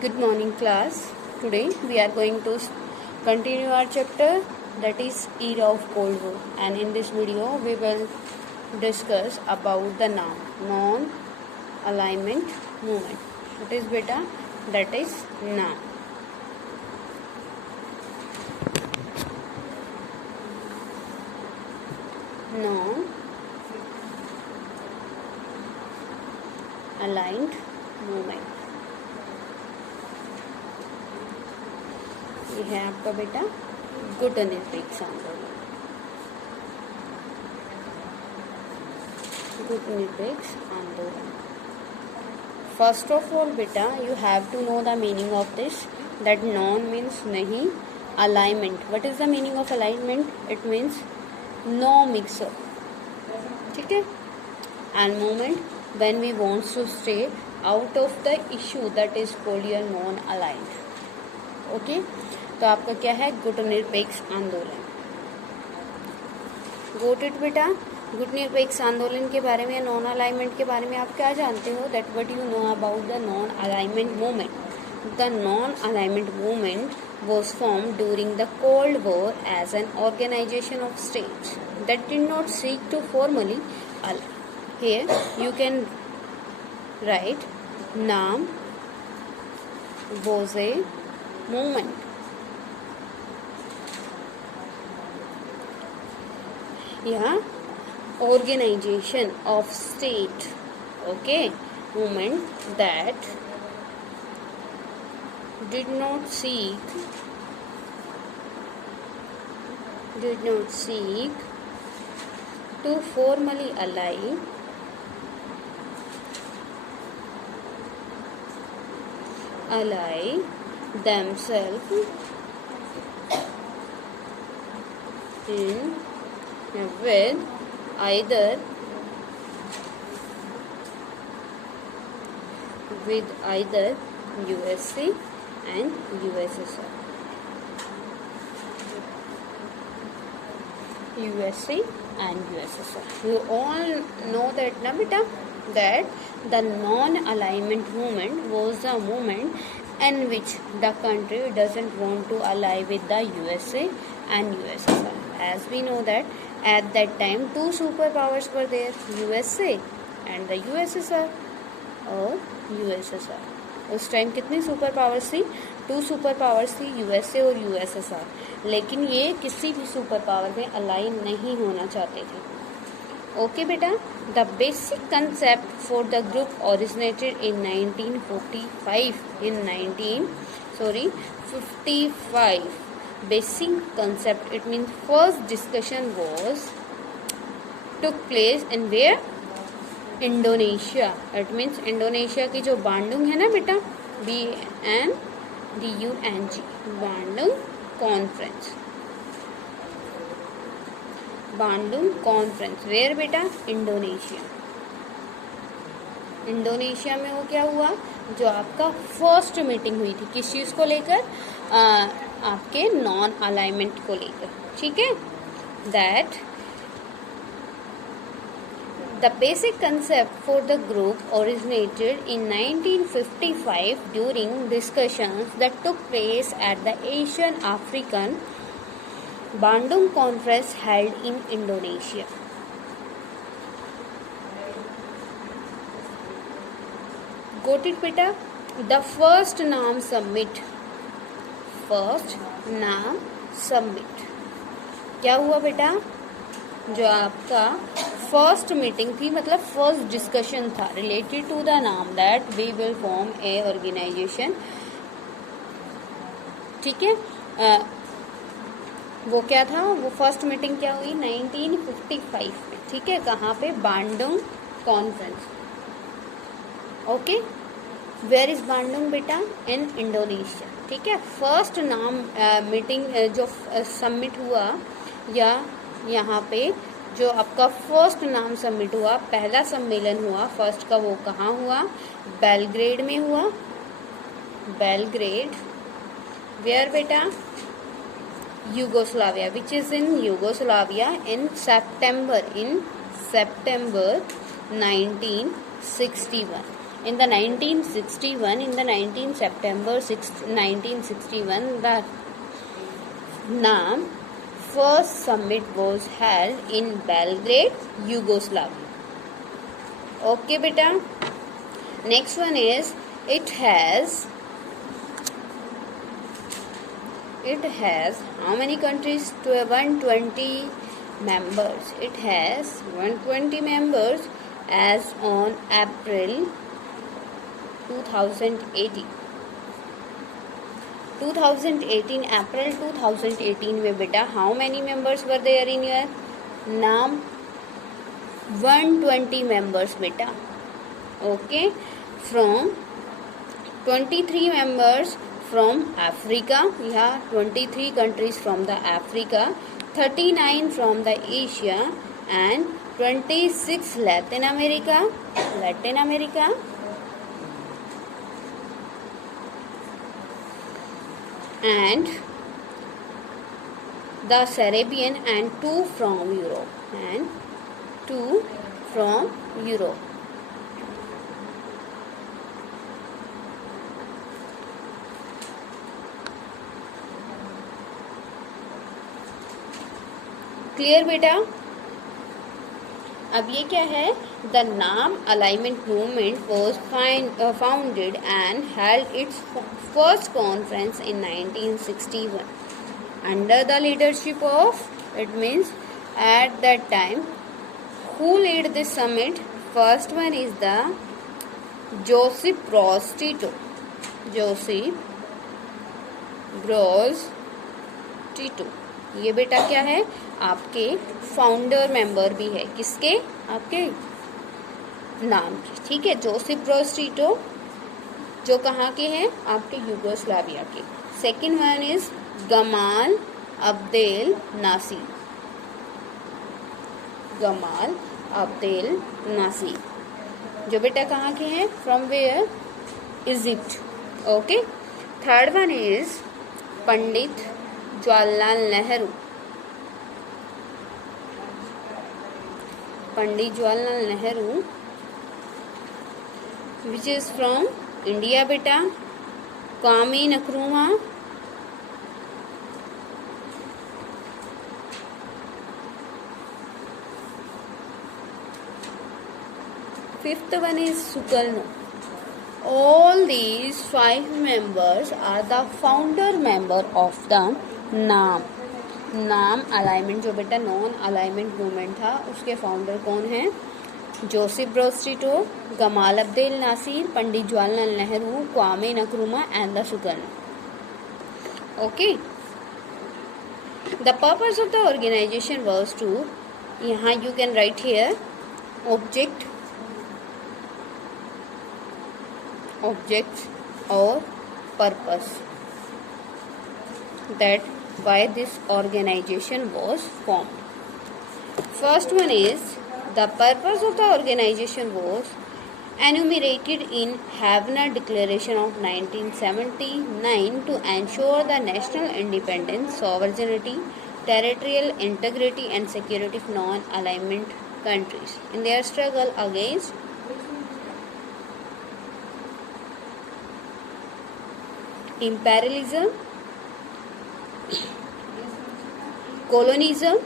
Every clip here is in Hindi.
Good morning, class. Today we are going to continue our chapter, that is Era of Cold War, and in this video we will discuss about the non-alignment movement. What is beta? That is NAM. Non-aligned movement. ये है आपका बेटा गुटनिरपेक्ष आंदोलन। गुटनिरपेक्ष आंदोलन। फर्स्ट ऑफ ऑल बेटा you have to know the meaning of this, that non means नहीं, alignment, what is the meaning of alignment? It means no mixup, ठीक है, and movement when we wants to stay out of the issue that is called your non aligned. Okay, तो आपका क्या है? गुटनिरपेक्ष आंदोलन। गोट इट बेटा। गुटनिरपेक्ष आंदोलन के बारे में, नॉन अलाइनमेंट के बारे में आप क्या जानते हो? That what you know about the non alignment movement. The non alignment movement was formed during the Cold War as an organization of states that did not seek to formally align. Here you can write NAM was a movement. Yeah, organization of state, okay, movement that did not seek to formally align themselves with either USA and USSR. USA and USSR. You all know that na beta, that the non-alignment movement was a movement in which the country doesn't want to ally with the USA and USSR. As we know that at that time two superpowers were there, USA and the USSR और USSR. उस टाइम कितनी सुपर पावर्स थी? 2 सुपर पावर्स थी, यूएसए और यूएसएसआर, लेकिन ये किसी भी सुपर पावर में अलाइन नहीं होना चाहते थे। ओके बेटा, the basic concept for the group originated in 1955 basic concept, it means first discussion was took place in where? Indonesia. It means Indonesia की जो बांडुंग है ना बेटा, BANDUNG, Bandung conference. Bandung conference where बेटा? इंडोनेशिया। इंडोनेशिया में वो क्या हुआ? जो आपका फर्स्ट मीटिंग हुई थी, किस चीज को लेकर? आपके नॉन अलाइनमेंट को लेकर, ठीक है। That the basic concept for the group originated in 1955 during discussions that took place at the Asian African Bandung Conference held in Indonesia. Got it beta? The first NAM summit. क्या हुआ बेटा? जो आपका फर्स्ट मीटिंग थी, मतलब फर्स्ट डिस्कशन था रिलेटेड टू द नाम, that we will form a organisation, ठीक है। वो क्या था? वो फर्स्ट मीटिंग क्या हुई? 1955 में, ठीक है। कहाँ पे? Bandung conference. Okay, where is Bandung बेटा? इन इंडोनेशिया, ठीक है। फर्स्ट नाम मीटिंग जो सबमिट हुआ, या यहाँ पे जो आपका फर्स्ट नाम सबमिट हुआ, पहला सम्मेलन हुआ फर्स्ट का, वो कहाँ हुआ? बेलग्रेड में हुआ। बेलग्रेड वेयर बेटा? Yugoslavia, which is in Yugoslavia, in September 1961 In the 1961, in the 19 September 1961, the NAM first summit was held in Belgrade, Yugoslavia. Okay, beta. Next one is it has how many countries? 120 members. It has 120 members as on April 2018. April 2018 में बेटा how many members were there in your NAM? 120 members बेटा. Okay, from 23 members from Africa, 23 countries from the Africa, 39 from the Asia, and 26 Latin America, and the Caribbean, and 2 from Europe, clear बेटा. अब ये क्या है? द नाम alignment movement was founded and held it's first conference in 1961 under the leadership of, it means at that time who led this summit? First one is the Josip Broz Tito. ये बेटा क्या है? आपके फाउंडर मेंबर भी है. किसके? आपके नाम के. ठीक है, जोसेफ ब्रोज टीटो जो कहाँ के हैं? आपके यूगोस्लाविया के. Second one is Gamal Abdel Nasser. जो बेटा कहाँ के हैं? From where? Egypt. Okay. Third one is Pandit Jawaharlal Nehru, which is from India बेटा. Kwame Nkrumah, fifth one is Sukarno. All these 5 members are the founder member of the NAM. Alignment जो बेटा नॉन अलाइनमेंट मूवमेंट था उसके फाउंडर कौन हैं? Joseph Broz Tito, Gamal Abdel Nasser, Pandit Jawaharlal Nehru, Kwame Nkrumah and the Sukarno. Okay. The purpose of the organisation was to, यहाँ you can write here objects or purpose, that why this organization was formed. First one is the purpose of the organization was enumerated in Havana Declaration of 1979 to ensure the national independence, sovereignty, territorial integrity and security of non-alignment countries in their struggle against imperialism, colonialism,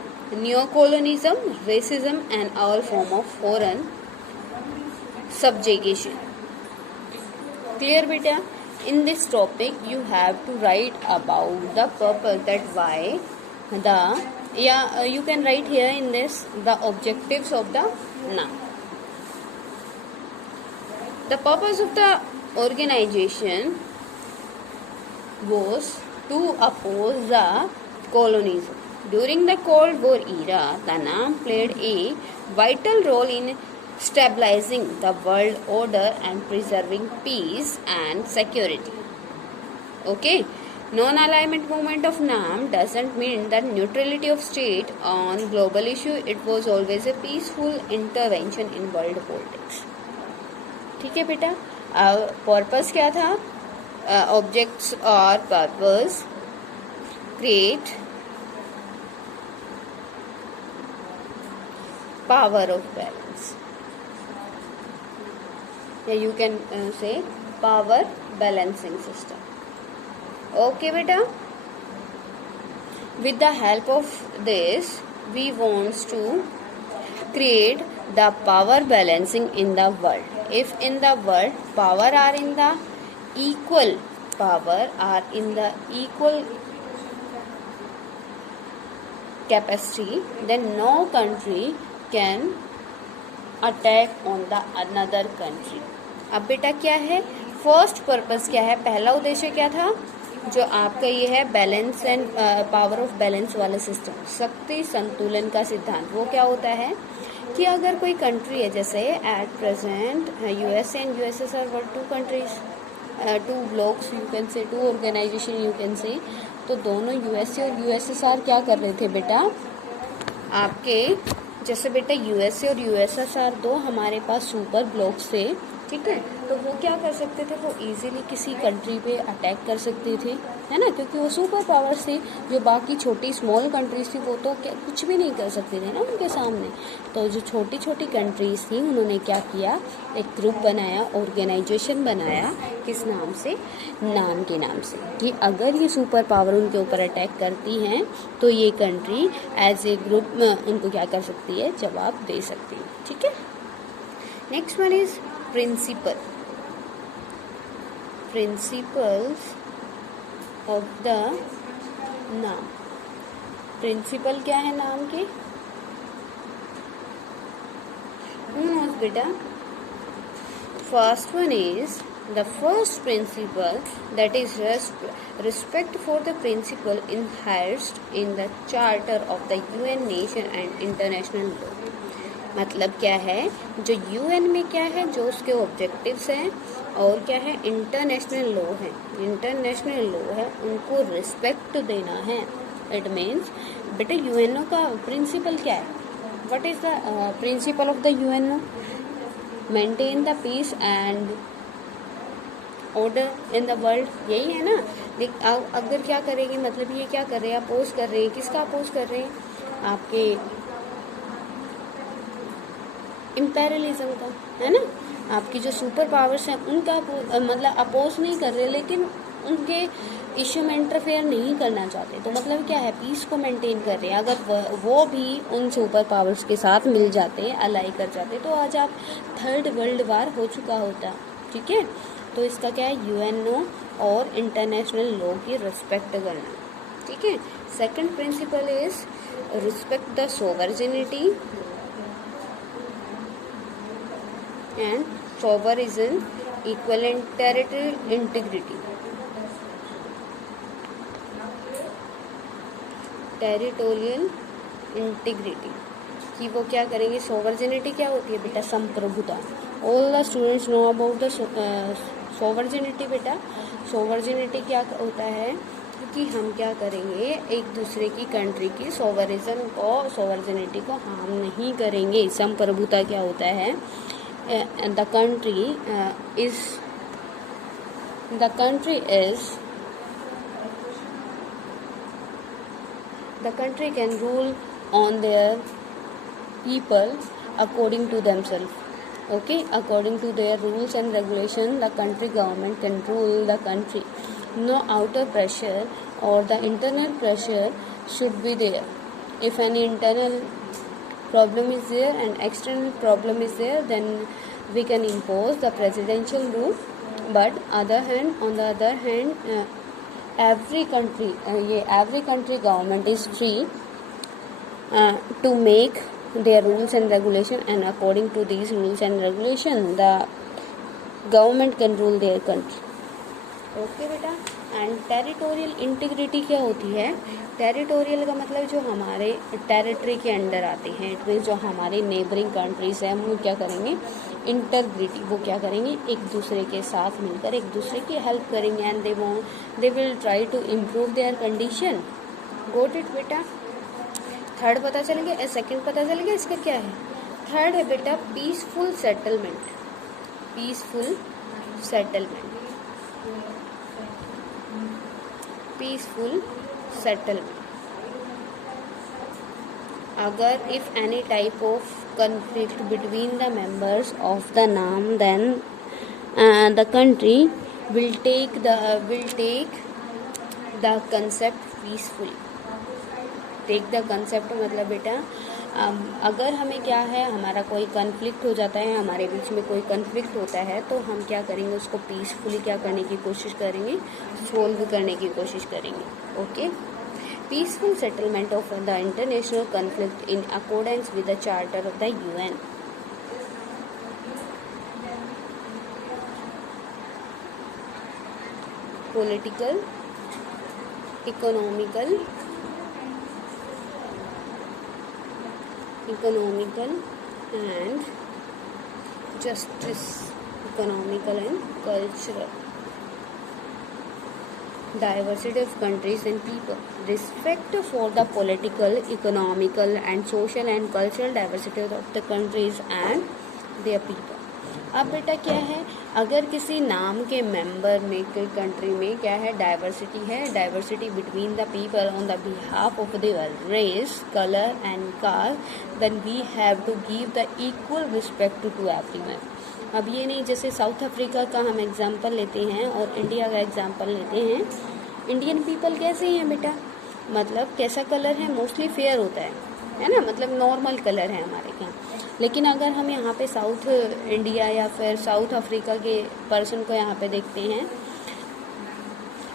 neocolonialism, racism and all form of foreign subjugation. Clear beta? In this topic you have to write about the purpose, that why the you can write here in this the objectives of the NAM. The purpose of the organization was to oppose the colonialism. During the Cold War era, the NAM played a vital role in stabilizing the world order and preserving peace and security. Okay. Non-alignment movement of NAM doesn't mean the neutrality of state on global issue. It was always a peaceful intervention in world politics. ठीक है बेटा. पर्पस क्या था? Objects or purpose: create power of balance. या यू कैन से पावर बैलेंसिंग सिस्टम. ओके बेटा, with the help of this we wants to create the power balancing in the world. If in the world power are in the equal capacity, then no country can attack on the another country. अब बेटा क्या है, फर्स्ट पर्पस क्या है, पहला उद्देश्य क्या था, जो आपका ये है balance and power of balance वाला सिस्टम, शक्ति संतुलन का सिद्धांत. वो क्या होता है कि अगर कोई कंट्री है, जैसे at present USA and USSR were two countries, two blocks you can say, two organisation you can say. तो दोनों यूएसए और यूएसएसआर क्या कर रहे थे बेटा, आपके जैसे बेटा यूएसए और यूएसएसआर दो हमारे पास सुपर ब्लॉक्स थे, ठीक है. तो वो क्या कर सकते थे, वो इजीली किसी कंट्री पे अटैक कर सकते थे, है ना, क्योंकि वो सुपर पावर्स थे. जो बाकी छोटी स्मॉल कंट्रीज थी वो तो क्या कुछ भी नहीं कर सकते थे ना उनके सामने. तो जो छोटी छोटी कंट्रीज थी उन्होंने क्या किया, एक ग्रुप बनाया, ऑर्गेनाइजेशन बनाया, किस नाम से, नाम के नाम से, कि अगर ये सुपर पावर उनके ऊपर अटैक करती हैं तो ये कंट्री एज ए ग्रुप उनको क्या कर सकती है, जवाब दे सकती है. ठीक है. Next one is principles of the नाम. प्रिंसिपल क्या है नाम के, बेटा. First one is the first principle that is respect for the principle inherent in the charter of the UN nation and international law. मतलब क्या है, जो यूएन में क्या है, जो उसके ऑब्जेक्टिव्स हैं, और क्या है, इंटरनेशनल लॉ है. इंटरनेशनल लॉ है, उनको रिस्पेक्ट देना है. इट मीन्स बेटा यूएनओ का प्रिंसिपल क्या है, what is the principle of the UNO, maintain the peace and order in the world. यही है ना. अगर क्या करेंगे, मतलब ये क्या कर रहे हैं, अपोज कर रहे हैं, किसका अपोज कर रहे हैं, आपके इम्पेरियलिज्म का, है ना. आपकी जो सुपर पावर्स हैं उनका मतलब अपोज नहीं कर रहे, लेकिन उनके इश्यू में इंटरफेयर नहीं करना चाहते. तो मतलब क्या है, पीस को मेंटेन कर रहे हैं. अगर वो भी उन सुपर पावर्स के साथ मिल जाते, अलाई कर जाते, तो आज आप थर्ड वर्ल्ड वार हो चुका होता. ठीक है. तो इसका क्या है, यूएनओ और इंटरनेशनल लॉ की रिस्पेक्ट करना. ठीक है. Second principle is respect the sovereignty and sovereign equivalent territorial integrity. Territorial integrity कि वो क्या करेंगे, सोवरेनिटी क्या होती है बेटा, संप्रभुता. All the students know about the sovereignty. बेटा सोवरेनिटी क्या होता है कि हम क्या करेंगे, एक दूसरे की कंट्री की सोवरेनिटी को हार्म नहीं करेंगे. संप्रभुता क्या होता है, the country can rule on their people according to themselves. Okay, according to their rules and regulation, the country government can rule the country. No outer pressure or the internal pressure should be there. If any internal problem is there and external problem is there, then we can impose the presidential rule. But on the other hand every country government is free to make their rules and regulation, and according to these rules and regulation the government can rule their country. Okay बेटा. एंड टेरिटोरियल इंटीग्रिटी क्या होती है, टेरिटोरियल का मतलब जो हमारे टेरिटरी के अंडर आते हैं. इट मीन्स जो हमारे नेबरिंग कंट्रीज हैं वो क्या करेंगे, इंटीग्रिटी, वो क्या करेंगे, एक दूसरे के साथ मिलकर एक दूसरे की हेल्प करेंगे. And they will try to improve their condition. Got it बेटा. थर्ड पता चल गया, सेकंड पता चल गया. इसका क्या है, थर्ड है बेटा पीसफुल सेटलमेंट. पीसफुल सेटलमेंट अगर if any type of conflict between the members of the NAM, then the country will take the concept peacefully. Take the concept मतलब बेटा अगर हमें क्या है, हमारा कोई कन्फ्लिक्ट हो जाता है, हमारे बीच में कोई कन्फ्लिक्ट होता है, तो हम क्या करेंगे, उसको पीसफुली क्या करने की कोशिश करेंगे, सोल्व करने की कोशिश करेंगे. Okay. Peaceful settlement of the international conflict in accordance with the charter of the UN. Political, economical and justice, economical and cultural diversity of countries and people, respect for the political, economical and social and cultural diversity of the countries and their people. अब बेटा क्या है, अगर किसी नाम के मेंबर में, कोई कंट्री में क्या है, डाइवर्सिटी है, diversity between the people on the behalf of their race, colour and caste, then we have to give the equal respect to everyone. अब ये नहीं जैसे साउथ अफ्रीका का हम एग्जांपल लेते हैं और इंडिया का एग्जांपल लेते हैं. इंडियन पीपल कैसे हैं बेटा, मतलब कैसा कलर है, मोस्टली फेयर होता है ना, मतलब नॉर्मल कलर है हमारे यहाँ. लेकिन अगर हम यहाँ पे साउथ इंडिया या फिर साउथ अफ्रीका के पर्सन को यहाँ पे देखते हैं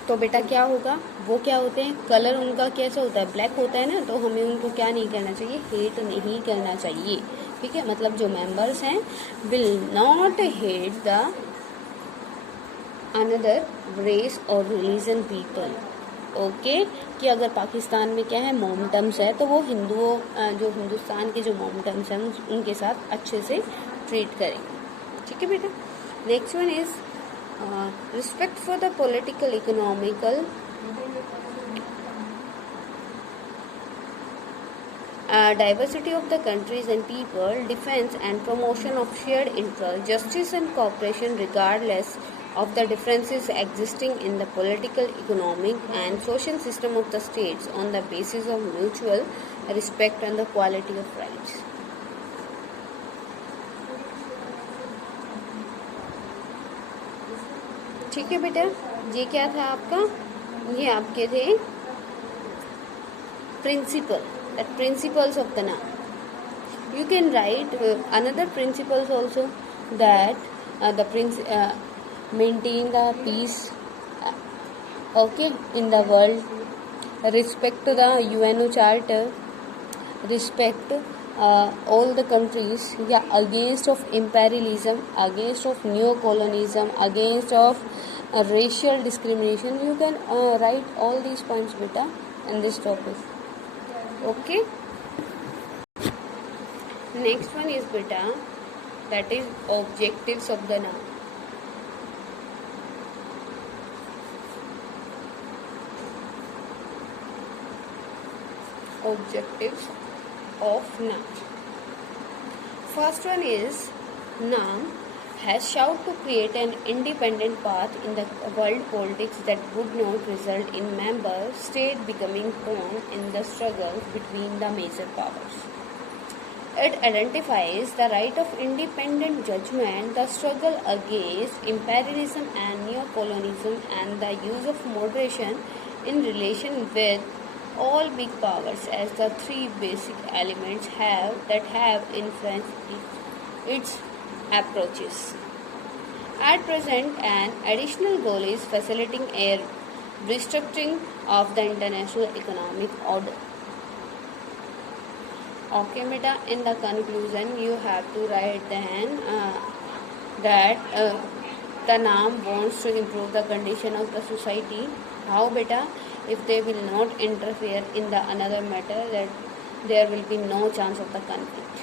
तो बेटा क्या होगा, वो क्या होते हैं, कलर उनका कैसा होता है, ब्लैक होता है ना. तो हमें उनको क्या नहीं करना चाहिए, हेट नहीं करना चाहिए. ठीक है, मतलब जो मेंबर्स हैं will not hate the another race और रिलीजन पीपल. ओके. कि अगर पाकिस्तान में क्या है, मोमटम्स है, तो वो हिंदुओं, जो हिंदुस्तान के जो मोमटम्स हैं उनके साथ अच्छे से ट्रीट करेंगे. ठीक है बेटा. Next one is respect for the political, economical diversity of the countries and people, defense and promotion of shared interest, justice and cooperation regardless of the differences existing in the political, economic and social system of the states on the basis of mutual respect and the quality of rights. ठीक है बेटा, ये क्या था आपका, ये आपके थे principal, that principles of the noun. You can write another principles also, that maintain the peace, okay, in the world, respect to the UNO charter, respect all the countries, yeah, against of imperialism, against of neocolonialism, against of racial discrimination. You can write all these points beta in this topic. Okay. Next one is beta, that is objectives of the noun. Objectives of noun. First one is, noun has sought to create an independent path in the world politics that would not result in member state becoming pawn in the struggle between the major powers. It identifies the right of independent judgment, the struggle against imperialism and neocolonialism, and the use of moderation in relation with all big powers as the three basic elements that have influenced its approaches. At present, an additional goal is facilitating a restructuring of the international economic order. Okay, beta. In the conclusion, you have to write then that the noun wants to improve the condition of the society. How, beta? If they will not interfere in the another matter, that there will be no chance of the conflict.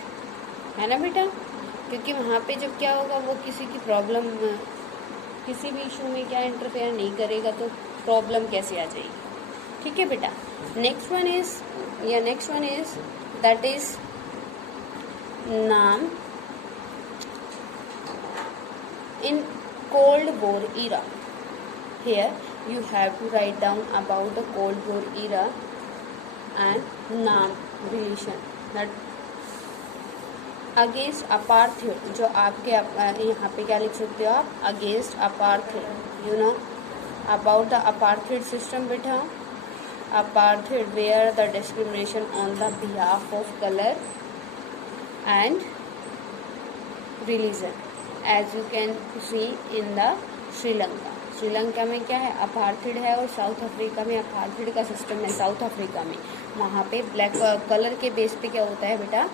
है ना बेटा? क्योंकि वहाँ पे जब क्या होगा, वो किसी की प्रॉब्लम, किसी भी इशू में क्या इंटरफेयर नहीं करेगा, तो प्रॉब्लम कैसे आ जाएगी. ठीक है बेटा. Next one is that is noun in Cold War era. Here you have to write down about the Cold War era and noun relation. That against apartheid, जो आपके यहाँ पे क्या लिख सकते हो आप, against apartheid, you know about the apartheid system बेटा. Apartheid where the discrimination on the behalf of color and religion, as you can see in the Sri Lanka. Sri Lanka में क्या है, अपार्थाइड है, और साउथ अफ्रीका में अपार्थाइड का सिस्टम है. साउथ अफ्रीका में वहाँ पे ब्लैक कलर के बेस पे क्या होता है बेटा,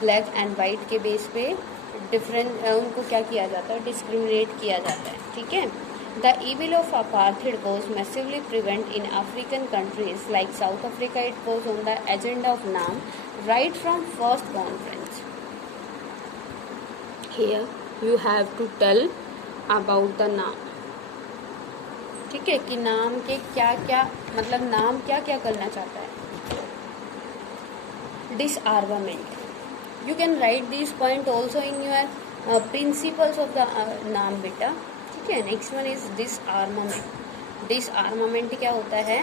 ब्लैक एंड वाइट के बेस पे डिफरेंट उनको क्या किया जाता है, डिस्क्रिमिनेट किया जाता है. ठीक है. The evil of apartheid was massively prevalent in African countries like South Africa. It was on the agenda of NAM right from first conference. Here you have to tell about the NAM. ठीक है, कि नाम के क्या क्या मतलब नाम क्या क्या करना चाहता है. Disarmament. You can write these point also in your principles of the NAM बेटा. ठीक है. Next one is डिसआर्मामेंट. डिसआर्मामेंट क्या होता है,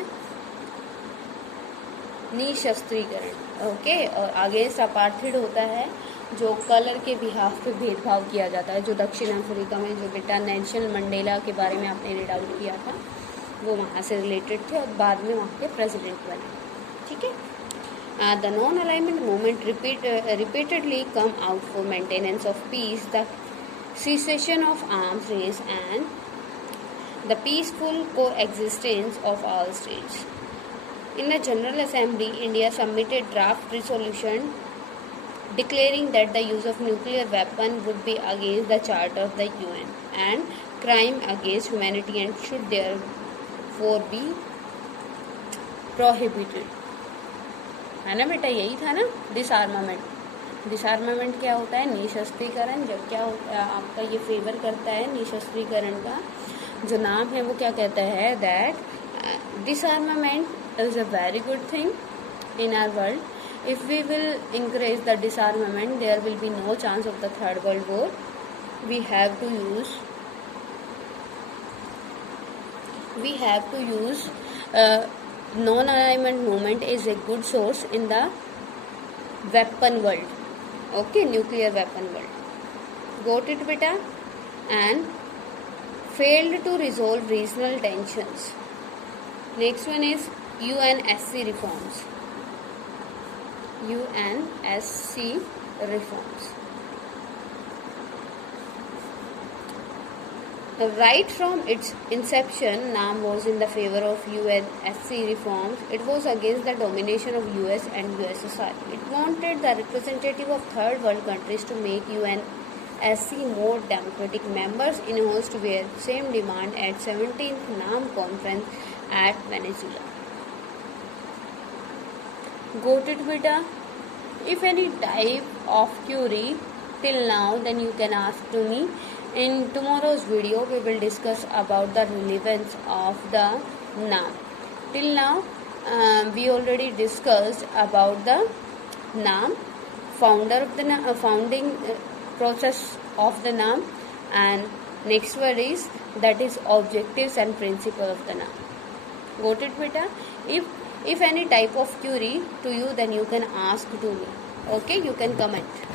निशस्त्रीकरण. ओके. और अगेंस्ट अपार्थाइड होता है जो कलर के बिहाफ पे भेदभाव किया जाता है, जो दक्षिण अफ्रीका में जो बेटा नेल्सन मंडेला के बारे में आपने रीड आउट किया था, वो वहाँ से रिलेटेड थे और बाद में वहाँ के प्रेसिडेंट बने. ठीक है. The non alignment movement repeatedly come out for maintenance of peace, the cessation of arms race and the peaceful coexistence of all states. In the General Assembly, India submitted draft resolution declaring that the use of nuclear weapon would be against the Charter of the UN and crime against humanity and should therefore be prohibited. है ना बेटा, यही था ना डिसआर्मामेंट. डिसआर्मामेंट क्या होता है, निशस्त्रीकरण. जब क्या होता है आपका ये फेवर करता है निशस्त्रीकरण का, जो नाम है वो क्या कहता है, that disarmament is a very good thing in our world. If we will encourage the disarmament there will be no chance of the third world war. We have to use non-alignment movement is a good source in the weapon world. Okay, nuclear weapon world. Got it beta? And failed to resolve regional tensions. Next one is UNSC reforms. UNSC reforms. Right from its inception, NAM was in the favor of UNSC reforms. It was against the domination of US and USSR. It wanted the representative of third world countries to make UNSC more democratic. Members endorsed their same demand at 17th NAM conference at Venezuela. Got it beta? If any type of query till now, then you can ask to me. In tomorrow's video, we will discuss about the relevance of the NAM. Till now, we already discussed about the NAM, founding process of the NAM, and next word is that is objectives and principle of the NAM. Got it, beta? If any type of query to you, then you can ask to me. Okay, you can comment.